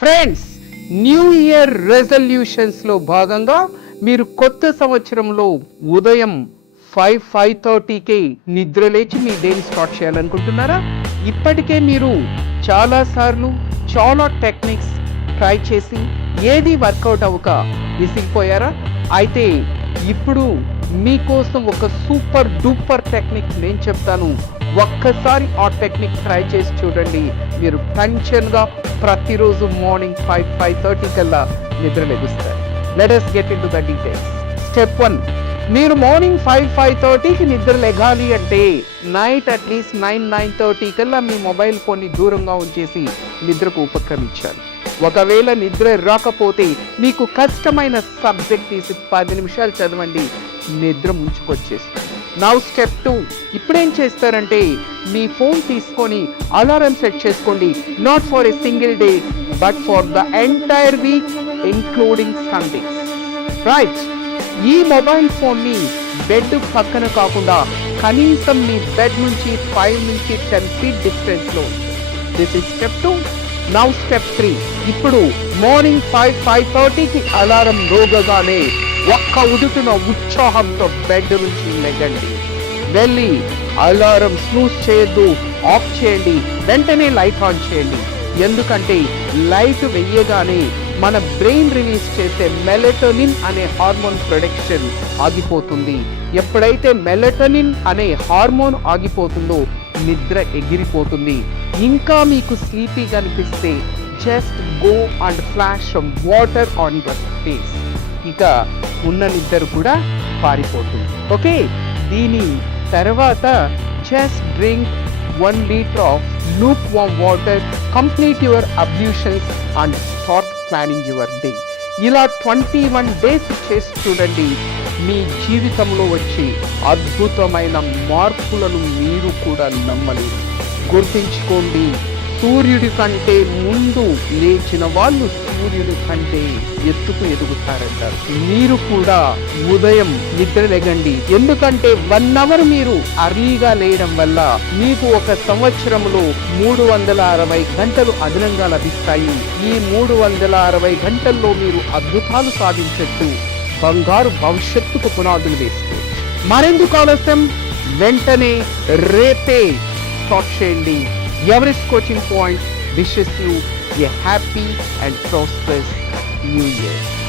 Friends, new year రెజల్యూషన్స్లో భాగంగా మీరు కొత్త సంవత్సరంలో ఉదయం 5:30కే నిద్ర లేచి మీ డేని స్టార్ట్ చేయాలనుకుంటున్నారా? ఇప్పటికే మీరు చాలాసార్లు చాలా టెక్నిక్స్ ట్రై చేసి ఏది వర్కౌట్ అవ్వక విసిగిపోయారా? అయితే ఇప్పుడు మీకోసం ఒక సూపర్ డూపర్ టెక్నిక్ నేను చెప్తాను. ఒక్కసారి ఆ టెక్నిక్ ట్రై చేసి చూడండి. మీరు టెన్షన్గా ప్రతిరోజు మార్నింగ్ 5:30 కల్లా నిద్ర లెగుస్తారు. Let us get into the details. Step 1, మీరు మార్నింగ్ 5:30కి నిద్ర లెగాలి అంటే నైట్ అట్లీస్ట్ 9:30 కల్లా మీ మొబైల్ ఫోన్ని దూరంగా ఉంచేసి నిద్రకు ఉపక్రమించాలి. ఒకవేళ నిద్ర రాకపోతే మీకు కష్టమైన సబ్జెక్ట్ తీసి 10 నిమిషాలు చదవండి, నిద్ర ముంచుకొచ్చేస్తుంది. నౌ స్టెప్ 2, ఇప్పుడేం చేస్తారంటే మీ ఫోన్ తీసుకొని అలారం సెట్ చేసుకోండి. Not for a single day but for the entire week including Sunday. Right, ఈ మొబైల్ ఫోన్ని బెడ్ పక్కన కాకుండా కనీసం మీ బెడ్ నుంచి 5 నుంచి 10 ఫీట్ డిస్టెన్స్లో. This is step 2. Now step 3, ఇప్పుడు మార్నింగ్ 5:30కి అలారం రోగగానే ఒక్క ఉదుటున ఉత్సాహంతో బెడ్ నుంచి లెగండి. వెళ్ళి అలారం స్నూజ్ చేయొద్దు, ఆఫ్ చేయండి, వెంటనే లైట్ ఆన్ చేయండి. ఎందుకంటే లైట్ వెయ్యగానే మన బ్రెయిన్ రిలీజ్ చేసే మెలటోనిన్ అనే హార్మోన్ ప్రొడక్షన్ ఆగిపోతుంది. ఎప్పుడైతే మెలటోనిన్ అనే హార్మోన్ ఆగిపోతుందో నిద్ర ఎగిరిపోతుంది. ఇంకా మీకు స్లీపీగా అనిపిస్తే just go and flash water on your face. ఇక ఉన్న నిద్ర కూడా పారిపోతుంది. ఓకే, దీని తర్వాత just drink 1 litre of lukewarm water, complete your ablutions and start planning your day. ఇలా 21 డేస్ చేసి చూడండి. మీ జీవితంలో వచ్చి అద్భుతమైన మార్పులను మీరు కూడా నమ్మలేరు. గుర్తుంచుకోండి, సూర్యుడి కంటే ముందు లేచిన వాళ్ళు సూర్యుడి కంటే ఎత్తుకు ఎదుగుతారంటారు. మీరు కూడా ఉదయం నిద్ర లెగండి. ఎందుకంటే 1 అవర్ మీరు అర్లీగా లేయడం వల్ల మీకు ఒక సంవత్సరంలో 360 గంటలు అదనంగా లభిస్తాయి. ఈ 360 గంటల్లో మీరు అద్భుతాలు సాధించచ్చు, బంగారు భవిష్యత్తుకు పునాదులు వేసుకోవచ్చు. మరెందుకు ఆలస్యం, వెంటనే రేపే స్టార్ట్ చేయండి. Everest Coaching Point wishes you a happy and prosperous New Year.